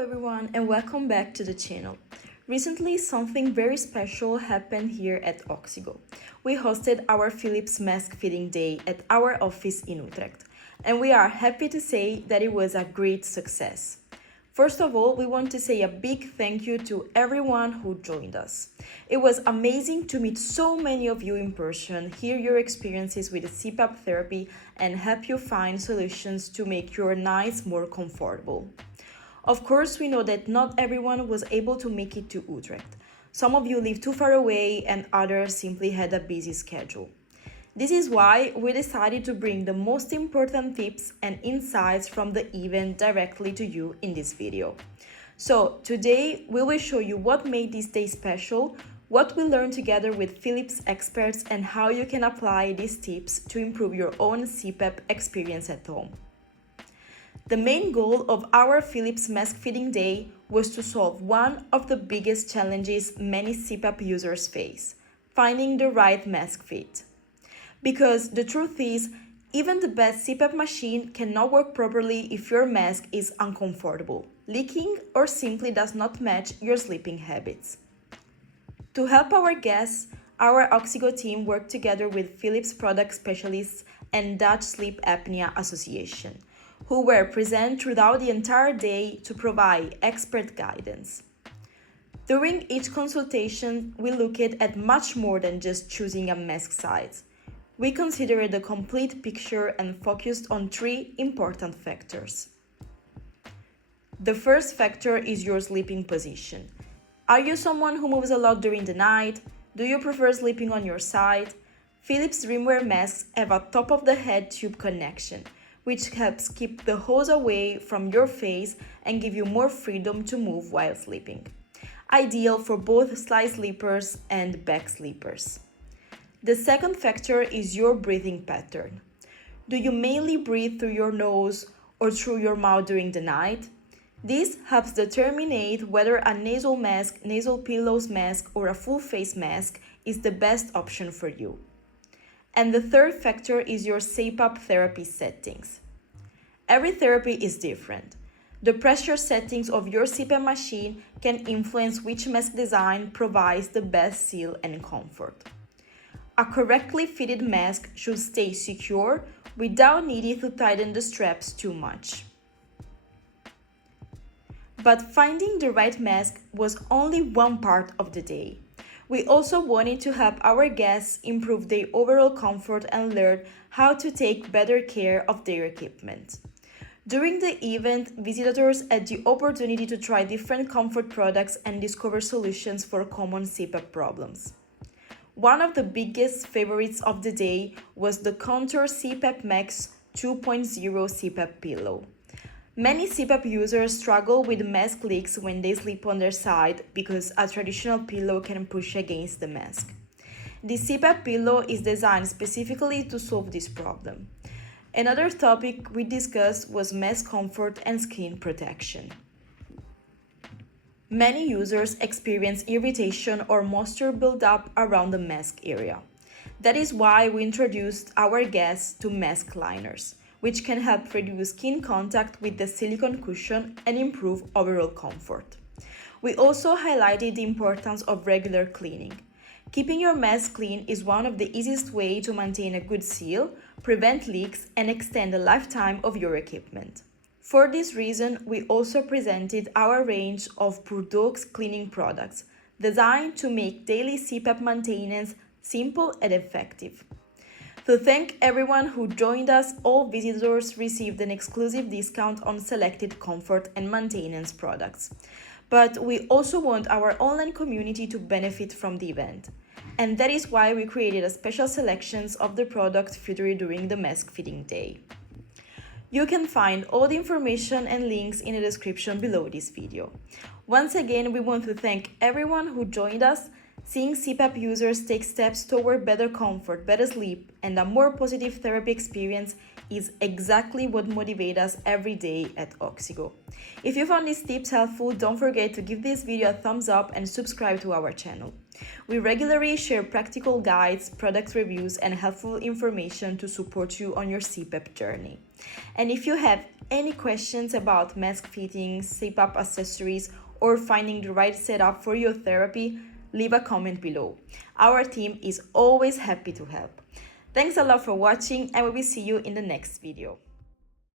everyone and welcome back to the channel. Recently, something very special happened here at Oxigo. We hosted our Philips Mask Fitting Day at our office in Utrecht, and we are happy to say that it was a great success. First of all, we want to say a big thank you to everyone who joined us. It was amazing to meet so many of you in person, hear your experiences with CPAP therapy, and help you find solutions to make your nights more comfortable. Of course, we know that not everyone was able to make it to Utrecht. Some of you live too far away and others simply had a busy schedule. This is why we decided to bring the most important tips and insights from the event directly to you in this video. So today we will show you what made this day special, what we learned together with Philips experts, and how you can apply these tips to improve your own CPAP experience at home. The main goal of our Philips Mask Fitting Day was to solve one of the biggest challenges many CPAP users face: finding the right mask fit. Because the truth is, even the best CPAP machine cannot work properly if your mask is uncomfortable, leaking, or simply does not match your sleeping habits. To help our guests, our Oxigo team worked together with Philips product specialists and Dutch Sleep Apnea Association, who were present throughout the entire day to provide expert guidance. During each consultation, we looked at much more than just choosing a mask size. We considered the complete picture and focused on three important factors. The first factor is your sleeping position. Are you someone who moves a lot during the night? Do you prefer sleeping on your side? Philips Dreamwear masks have a top-of-the-head tube connection, which helps keep the hose away from your face and give you more freedom to move while sleeping. Ideal for both side sleepers and back sleepers. The second factor is your breathing pattern. Do you mainly breathe through your nose or through your mouth during the night? This helps determine whether a nasal mask, nasal pillows mask, or a full face mask is the best option for you. And the third factor is your CPAP therapy settings. Every therapy is different. The pressure settings of your CPAP machine can influence which mask design provides the best seal and comfort. A correctly fitted mask should stay secure without needing to tighten the straps too much. But finding the right mask was only one part of the day. We also wanted to help our guests improve their overall comfort and learn how to take better care of their equipment. During the event, visitors had the opportunity to try different comfort products and discover solutions for common CPAP problems. One of the biggest favorites of the day was the Contour CPAP Max 2.0 CPAP pillow. Many CPAP users struggle with mask leaks when they sleep on their side because a traditional pillow can push against the mask. The CPAP pillow is designed specifically to solve this problem. Another topic we discussed was mask comfort and skin protection. Many users experience irritation or moisture buildup around the mask area. That is why we introduced our guests to mask liners, which can help reduce skin contact with the silicone cushion and improve overall comfort. We also highlighted the importance of regular cleaning. Keeping your mask clean is one of the easiest ways to maintain a good seal, prevent leaks, and extend the lifetime of your equipment. For this reason, we also presented our range of Bordeaux cleaning products, designed to make daily CPAP maintenance simple and effective. To thank everyone who joined us, all visitors received an exclusive discount on selected comfort and maintenance products. But we also want our online community to benefit from the event. And that is why we created a special selections of the products featured during the Mask Fitting Day. You can find all the information and links in the description below this video. Once again, we want to thank everyone who joined us. Seeing CPAP users take steps toward better comfort, better sleep, and a more positive therapy experience is exactly what motivates us every day at Oxigo. If you found these tips helpful, don't forget to give this video a thumbs up and subscribe to our channel. We regularly share practical guides, product reviews, and helpful information to support you on your CPAP journey. And if you have any questions about mask fittings, CPAP accessories, or finding the right setup for your therapy, leave a comment below. Our team is always happy to help. Thanks a lot for watching, and we will see you in the next video.